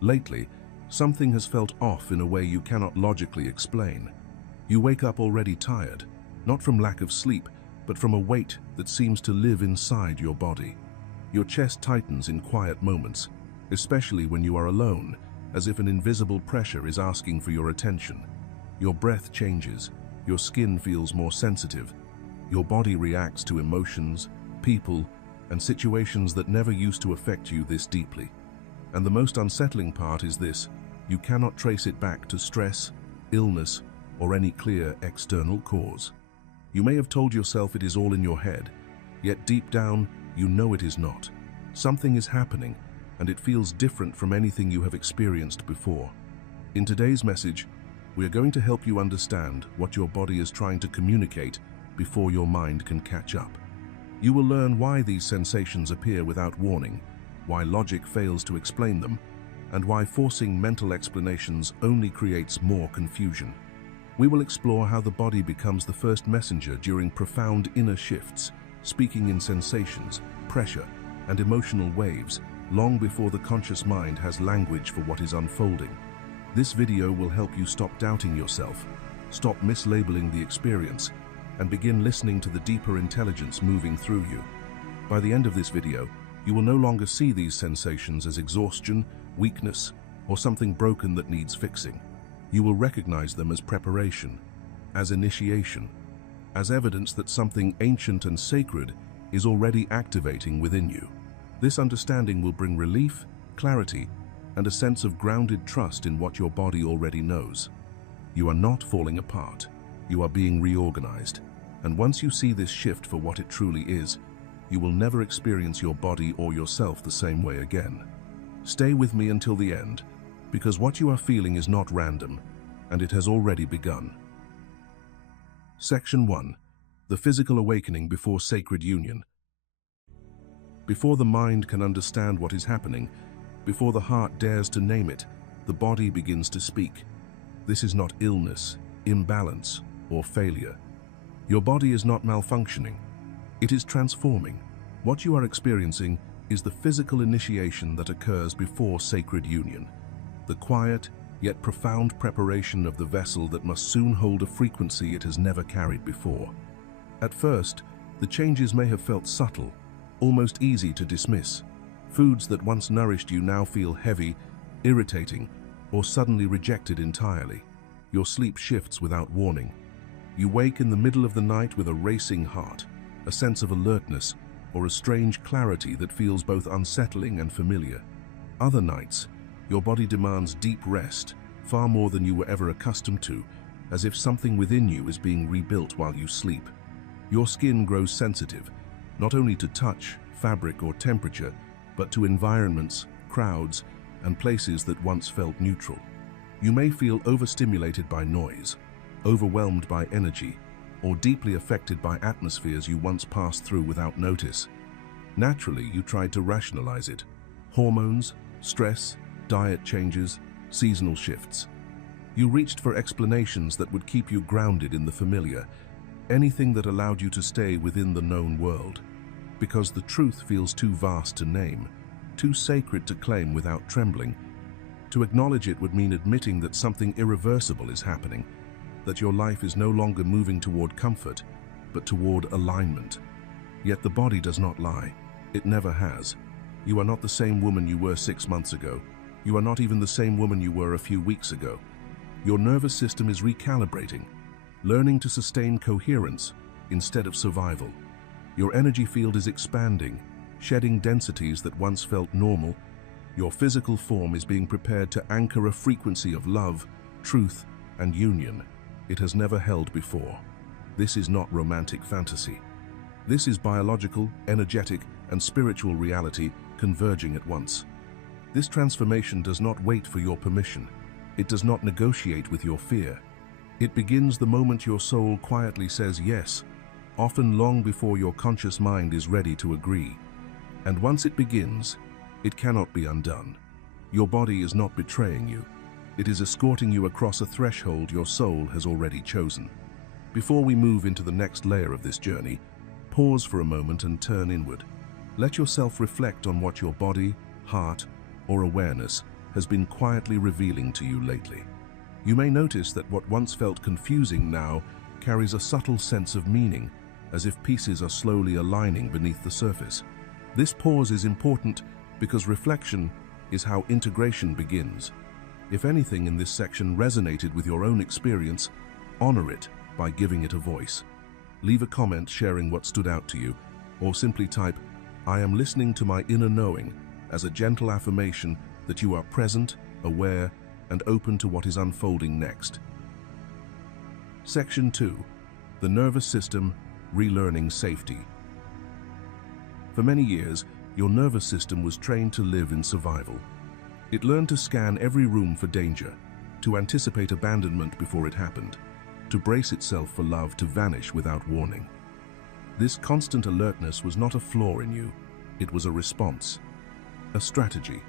Lately, something has felt off in a way you cannot logically explain. You wake up already tired, not from lack of sleep, but from a weight that seems to live inside your body. Your chest tightens in quiet moments, especially when you are alone, as if an invisible pressure is asking for your attention. Your breath changes, your skin feels more sensitive, your body reacts to emotions, people, and situations that never used to affect you this deeply. And the most unsettling part is this: you cannot trace it back to stress, illness, or any clear external cause. You may have told yourself it is all in your head, yet deep down, you know it is not. Something is happening, and it feels different from anything you have experienced before. In today's message, we are going to help you understand what your body is trying to communicate before your mind can catch up. You will learn why these sensations appear without warning, why logic fails to explain them, and why forcing mental explanations only creates more confusion. We will explore how the body becomes the first messenger during profound inner shifts, speaking in sensations, pressure, and emotional waves, long before the conscious mind has language for what is unfolding. This video will help you stop doubting yourself, stop mislabeling the experience, and begin listening to the deeper intelligence moving through you. By the end of this video, you will no longer see these sensations as exhaustion, weakness, or something broken that needs fixing. You will recognize them as preparation, as initiation, as evidence that something ancient and sacred is already activating within you. This understanding will bring relief, clarity, and a sense of grounded trust in what your body already knows. You are not falling apart. You are being reorganized. And once you see this shift for what it truly is, you will never experience your body or yourself the same way again. Stay with me until the end, because what you are feeling is not random, and it has already begun. Section 1. The physical awakening before sacred union. Before the mind can understand what is happening, before the heart dares to name it, the body begins to speak. This is not illness, imbalance, or failure. Your body is not malfunctioning. It is transforming. What you are experiencing is the physical initiation that occurs before sacred union, the quiet yet profound preparation of the vessel that must soon hold a frequency it has never carried before. At first, the changes may have felt subtle, almost easy to dismiss. Foods that once nourished you now feel heavy, irritating, or suddenly rejected entirely. Your sleep shifts without warning. You wake in the middle of the night with a racing heart, a sense of alertness, or a strange clarity that feels both unsettling and familiar. Other nights, your body demands deep rest, far more than you were ever accustomed to, as if something within you is being rebuilt while you sleep. Your skin grows sensitive, not only to touch, fabric, or temperature, but to environments, crowds, and places that once felt neutral. You may feel overstimulated by noise, overwhelmed by energy, or deeply affected by atmospheres you once passed through without notice. Naturally, you tried to rationalize it. Hormones, stress, diet changes, seasonal shifts. You reached for explanations that would keep you grounded in the familiar, anything that allowed you to stay within the known world. Because the truth feels too vast to name, too sacred to claim without trembling. To acknowledge it would mean admitting that something irreversible is happening, that your life is no longer moving toward comfort, but toward alignment. Yet the body does not lie. It never has. You are not the same woman you were 6 months ago. You are not even the same woman you were a few weeks ago. Your nervous system is recalibrating, learning to sustain coherence instead of survival. Your energy field is expanding, shedding densities that once felt normal. Your physical form is being prepared to anchor a frequency of love, truth, and union it has never held before. This is not romantic fantasy. This is biological, energetic, and spiritual reality converging at once. This transformation does not wait for your permission. It does not negotiate with your fear. It begins the moment your soul quietly says yes, often long before your conscious mind is ready to agree. And once it begins, it cannot be undone. Your body is not betraying you. It is escorting you across a threshold your soul has already chosen. Before we move into the next layer of this journey, pause for a moment and turn inward. Let yourself reflect on what your body, heart, or awareness has been quietly revealing to you lately. You may notice that what once felt confusing now carries a subtle sense of meaning, as if pieces are slowly aligning beneath the surface. This pause is important because reflection is how integration begins. If anything in this section resonated with your own experience, honor it by giving it a voice. Leave a comment sharing what stood out to you, or simply type, "I am listening to my inner knowing," as a gentle affirmation that you are present, aware, and open to what is unfolding next. Section 2. The Nervous System, Relearning Safety. For many years, your nervous system was trained to live in survival. It learned to scan every room for danger, to anticipate abandonment before it happened, to brace itself for love to vanish without warning. This constant alertness was not a flaw in you, it was a response, a strategy,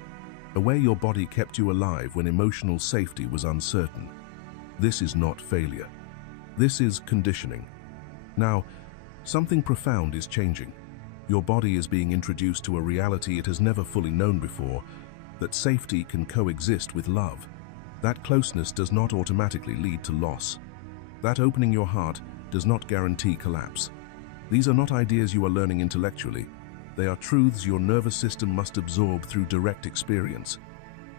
a way your body kept you alive when emotional safety was uncertain. This is not failure. This is conditioning. Now, something profound is changing. Your body is being introduced to a reality it has never fully known before, that safety can coexist with love. That closeness does not automatically lead to loss. That opening your heart does not guarantee collapse. These are not ideas you are learning intellectually. They are truths your nervous system must absorb through direct experience.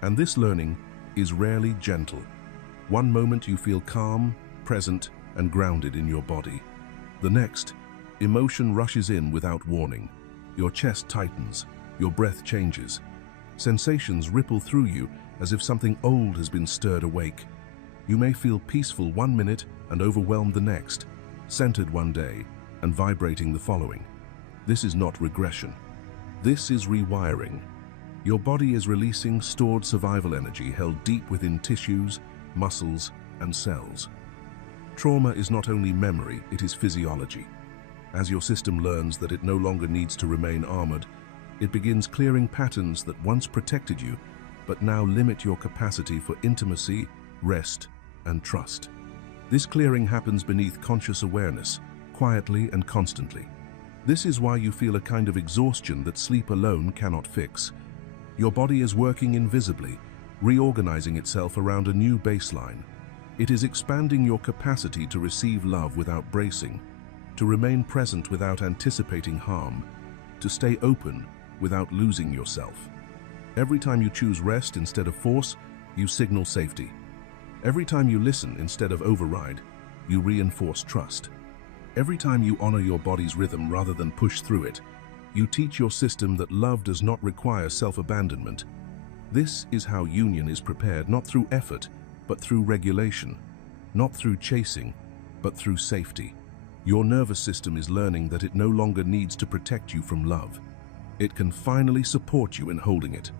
And this learning is rarely gentle. One moment you feel calm, present, and grounded in your body. The next, emotion rushes in without warning. Your chest tightens, your breath changes. Sensations ripple through you as if something old has been stirred awake. You may feel peaceful one minute and overwhelmed the next, centered one day and vibrating the following. This is not regression. This is rewiring. Your body is releasing stored survival energy held deep within tissues, muscles, and cells. Trauma is not only memory, it is physiology. As your system learns that it no longer needs to remain armored, it begins clearing patterns that once protected you, but now limit your capacity for intimacy, rest, and trust. This clearing happens beneath conscious awareness, quietly and constantly. This is why you feel a kind of exhaustion that sleep alone cannot fix. Your body is working invisibly, reorganizing itself around a new baseline. It is expanding your capacity to receive love without bracing, to remain present without anticipating harm, to stay open without losing yourself. Every time you choose rest instead of force, you signal safety. Every time you listen instead of override, you reinforce trust. Every time you honor your body's rhythm rather than push through it, you teach your system that love does not require self-abandonment. This is how union is prepared, not through effort, but through regulation, not through chasing, but through safety. Your nervous system is learning that it no longer needs to protect you from love. It can finally support you in holding it.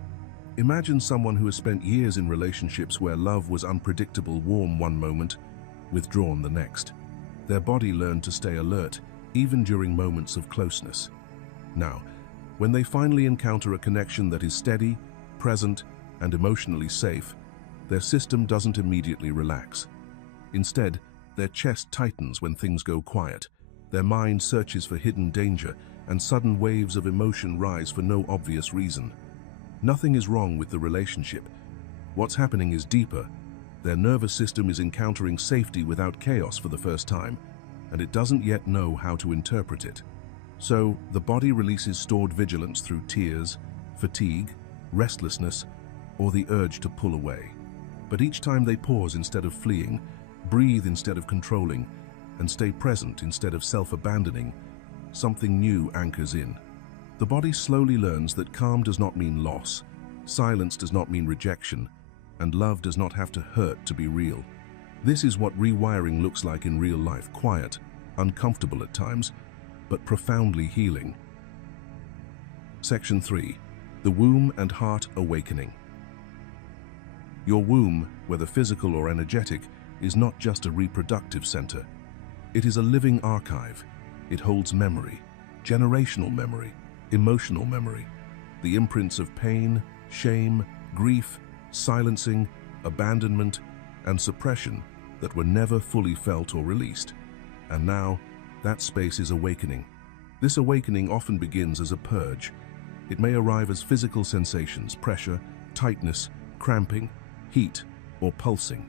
Imagine someone who has spent years in relationships where love was unpredictable, warm one moment, withdrawn the next. Their body learned to stay alert, even during moments of closeness. Now, when they finally encounter a connection that is steady, present, and emotionally safe, their system doesn't immediately relax. Instead, their chest tightens when things go quiet. Their mind searches for hidden danger, and sudden waves of emotion rise for no obvious reason. Nothing is wrong with the relationship. What's happening is deeper. Their nervous system is encountering safety without chaos for the first time, and it doesn't yet know how to interpret it. So, the body releases stored vigilance through tears, fatigue, restlessness, or the urge to pull away. But each time they pause instead of fleeing, breathe instead of controlling, and stay present instead of self-abandoning, something new anchors in. The body slowly learns that calm does not mean loss, silence does not mean rejection, and love does not have to hurt to be real. This is what rewiring looks like in real life: quiet, uncomfortable at times, but profoundly healing. Section 3. The Womb and Heart Awakening. Your womb, whether physical or energetic, is not just a reproductive center. It is a living archive. It holds memory, generational memory, emotional memory, the imprints of pain, shame, grief, silencing, abandonment, and suppression that were never fully felt or released. And now, that space is awakening. This awakening often begins as a purge. It may arrive as physical sensations, pressure, tightness, cramping, heat, or pulsing.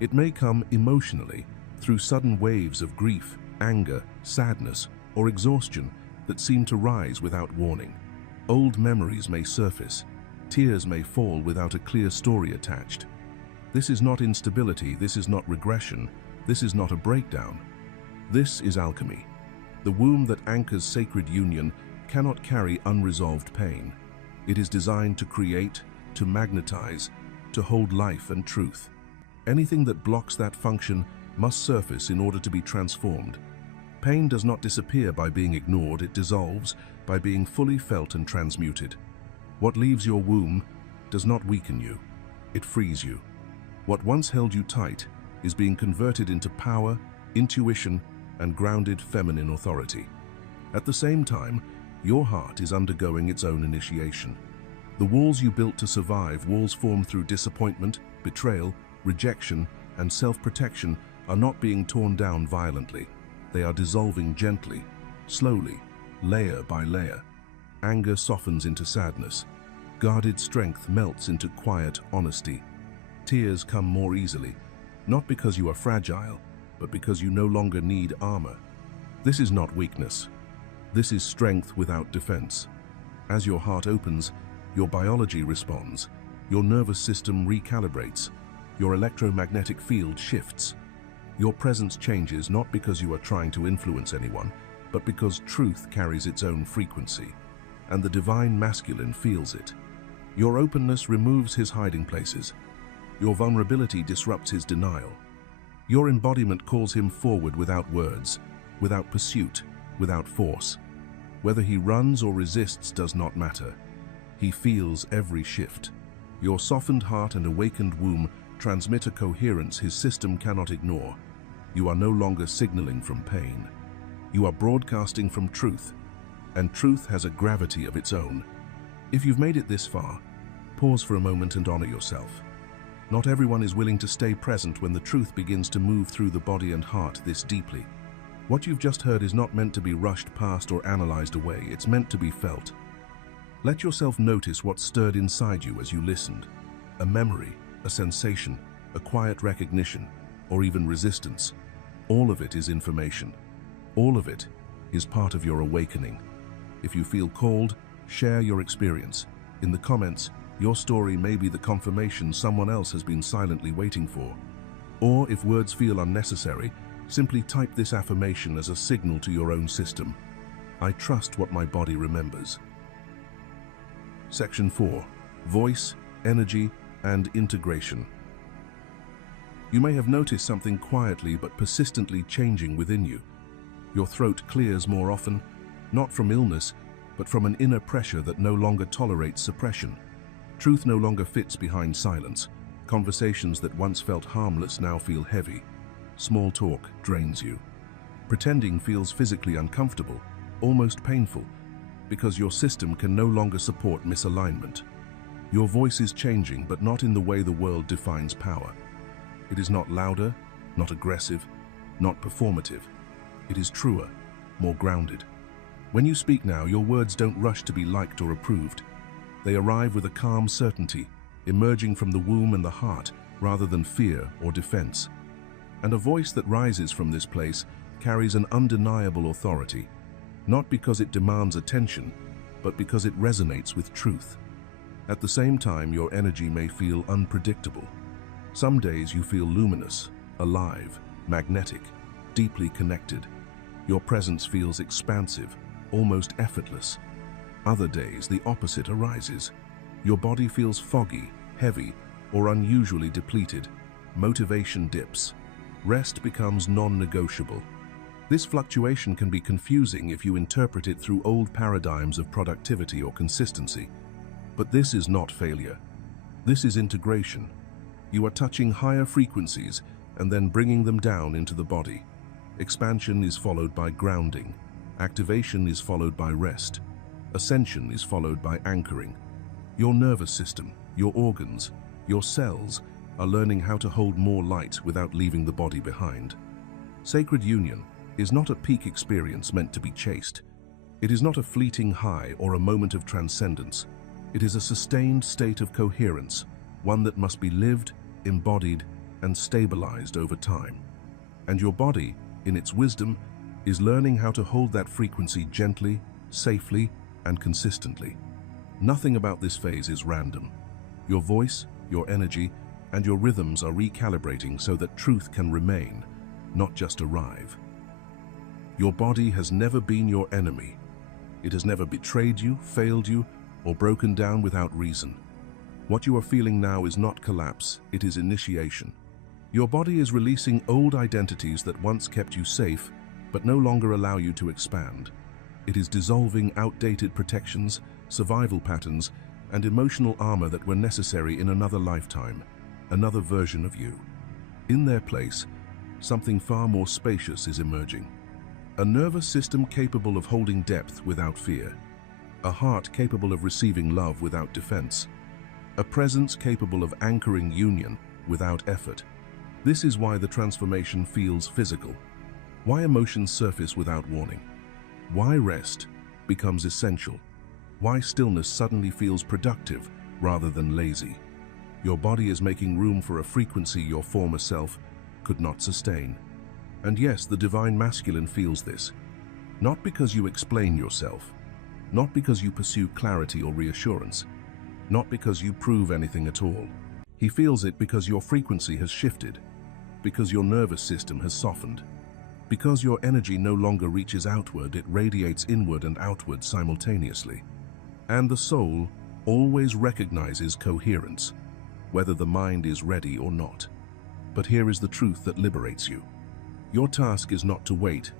It may come emotionally, through sudden waves of grief, anger, sadness, or exhaustion that seem to rise without warning. Old memories may surface. Tears may fall without a clear story attached. This is not instability, this is not regression, this is not a breakdown. This is alchemy. The womb that anchors sacred union cannot carry unresolved pain. It is designed to create, to magnetize, to hold life and truth. Anything that blocks that function must surface in order to be transformed. Pain does not disappear by being ignored, it dissolves by being fully felt and transmuted. What leaves your womb does not weaken you, it frees you. What once held you tight is being converted into power, intuition, and grounded feminine authority. At the same time, your heart is undergoing its own initiation. The walls you built to survive, walls formed through disappointment, betrayal, rejection, and self-protection, are not being torn down violently. They are dissolving gently, slowly, layer by layer. Anger softens into sadness. Guarded strength melts into quiet honesty. Tears come more easily, not because you are fragile, but because you no longer need armor. This is not weakness. This is strength without defense. As your heart opens, your biology responds, your nervous system recalibrates, your electromagnetic field shifts. Your presence changes not because you are trying to influence anyone, but because truth carries its own frequency, and the divine masculine feels it. Your openness removes his hiding places. Your vulnerability disrupts his denial. Your embodiment calls him forward without words, without pursuit, without force. Whether he runs or resists does not matter. He feels every shift. Your softened heart and awakened womb transmit a coherence his system cannot ignore. You are no longer signaling from pain. You are broadcasting from truth, and truth has a gravity of its own. If you've made it this far, pause for a moment and honor yourself. Not everyone is willing to stay present when the truth begins to move through the body and heart this deeply. What you've just heard is not meant to be rushed past or analyzed away, it's meant to be felt. Let yourself notice what stirred inside you as you listened. A memory, a sensation, a quiet recognition, or even resistance. All of it is information. All of it is part of your awakening. If you feel called, share your experience. In the comments, your story may be the confirmation someone else has been silently waiting for. Or if words feel unnecessary, simply type this affirmation as a signal to your own system. I trust what my body remembers. Section 4. Voice, Energy, and Integration. You may have noticed something quietly but persistently changing within you. Your throat clears more often, not from illness, but from an inner pressure that no longer tolerates suppression. Truth no longer fits behind silence. Conversations that once felt harmless now feel heavy. Small talk drains you. Pretending feels physically uncomfortable, almost painful, because your system can no longer support misalignment. Your voice is changing, but not in the way the world defines power. It is not louder, not aggressive, not performative. It is truer, more grounded. When you speak now, your words don't rush to be liked or approved. They arrive with a calm certainty, emerging from the womb and the heart, rather than fear or defense. And a voice that rises from this place carries an undeniable authority, not because it demands attention, but because it resonates with truth. At the same time, your energy may feel unpredictable. Some days you feel luminous, alive, magnetic, deeply connected. Your presence feels expansive, almost effortless. Other days, the opposite arises. Your body feels foggy, heavy, or unusually depleted. Motivation dips. Rest becomes non-negotiable. This fluctuation can be confusing if you interpret it through old paradigms of productivity or consistency. But this is not failure. This is integration. You are touching higher frequencies and then bringing them down into the body. Expansion is followed by grounding. Activation is followed by rest. Ascension is followed by anchoring. Your nervous system, your organs, your cells are learning how to hold more light without leaving the body behind. Sacred union is not a peak experience meant to be chased. It is not a fleeting high or a moment of transcendence. It is a sustained state of coherence, one that must be lived, embodied, and stabilized over time. And your body, in its wisdom, is learning how to hold that frequency gently, safely, and consistently. Nothing about this phase is random. Your voice, your energy, and your rhythms are recalibrating so that truth can remain, not just arrive. Your body has never been your enemy. It has never betrayed you, failed you, or broken down without reason. What you are feeling now is not collapse, it is initiation. Your body is releasing old identities that once kept you safe, but no longer allow you to expand. It is dissolving outdated protections, survival patterns, and emotional armor that were necessary in another lifetime, another version of you. In their place, something far more spacious is emerging. A nervous system capable of holding depth without fear. A heart capable of receiving love without defense. A presence capable of anchoring union without effort. This is why the transformation feels physical. Why emotions surface without warning. Why rest becomes essential. Why stillness suddenly feels productive rather than lazy. Your body is making room for a frequency your former self could not sustain. And yes, the divine masculine feels this. Not because you explain yourself. Not because you pursue clarity or reassurance. Not because you prove anything at all. He feels it because your frequency has shifted. Because your nervous system has softened. Because your energy no longer reaches outward, it radiates inward and outward simultaneously. And the soul always recognizes coherence, whether the mind is ready or not. But here is the truth that liberates you. Your task is not to wait.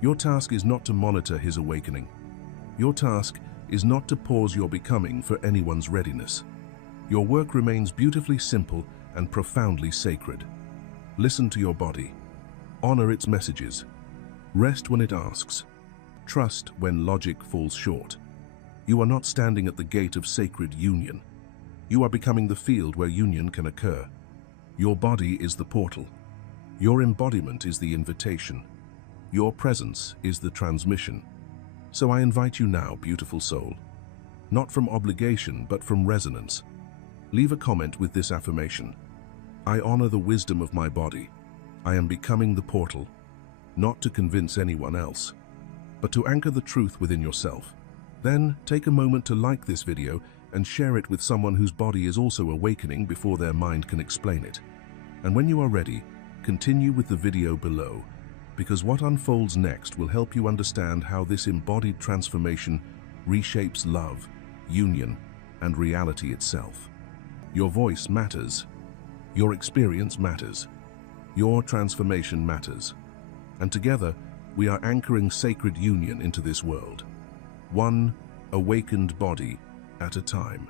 Your task is not to monitor his awakening. Your task is not to pause your becoming for anyone's readiness. Your work remains beautifully simple and profoundly sacred. Listen to your body. Honor its messages. Rest when it asks. Trust when logic falls short. You are not standing at the gate of sacred union. You are becoming the field where union can occur. Your body is the portal. Your embodiment is the invitation. Your presence is the transmission. So I invite you now, beautiful soul, not from obligation, but from resonance. Leave a comment with this affirmation. I honor the wisdom of my body. I am becoming the portal, not to convince anyone else, but to anchor the truth within yourself. Then take a moment to like this video and share it with someone whose body is also awakening before their mind can explain it. And when you are ready, continue with the video below, because what unfolds next will help you understand how this embodied transformation reshapes love, union, and reality itself. Your voice matters. Your experience matters. Your transformation matters. And together, we are anchoring sacred union into this world. One awakened body at a time.